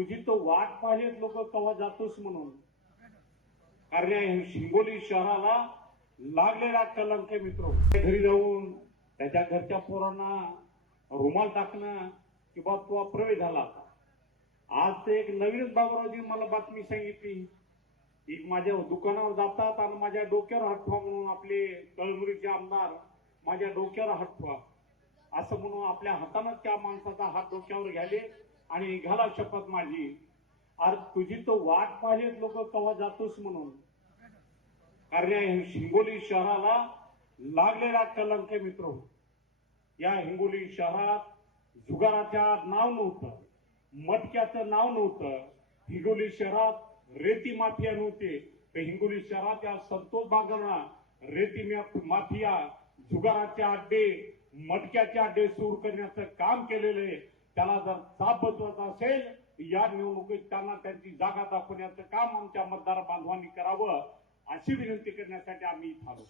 तुझी तो वाट पाहिलीत लोक कवा जातोस म्हणून. कारण या हिंगोली शहराला लागलेला कलंक मित्र. घरी जाऊन त्याच्या घरच्या पोरांना रुमाल टाकणं किंवा तो प्रवेश झाला आज ते एक नवीनच बाबूरावजी मला बातमी सांगितली. एक माझ्या दुकानावर जातात आणि माझ्या डोक्यावर हटवा म्हणून आपले तळमुरीचे आमदार माझ्या डोक्यावर हटवा. असं म्हणून आपल्या हातानं त्या माणसाचा हात डोक्यावर घ्याले आणि घाला शपथ माझी. अरे तुझी तर वाट पाहिजेत लोक कवा जातोस म्हणून. कारण या हिंगोली शहराला लागलेला कलंक मित्र. या हिंगोली शहरात जुगाराच्या नाव नव्हतं मटक्याचं नाव नव्हतं. हिंगोली शहरात रेती माफिया नव्हते. तर हिंगोली शहरात या संतोष बागरणा रेती माफिया जुगाराचे अड्डे मटक्याचे अड्डे सुरू करण्याचं काम केलेलं आहे. त्याला जर चाप बसवायचा असेल या निवडणुकीत त्यांना त्यांची जागा दाखवण्याचं काम आमच्या मतदार बांधवांनी करावं अशी विनंती करण्यासाठी आम्ही इथं आलो.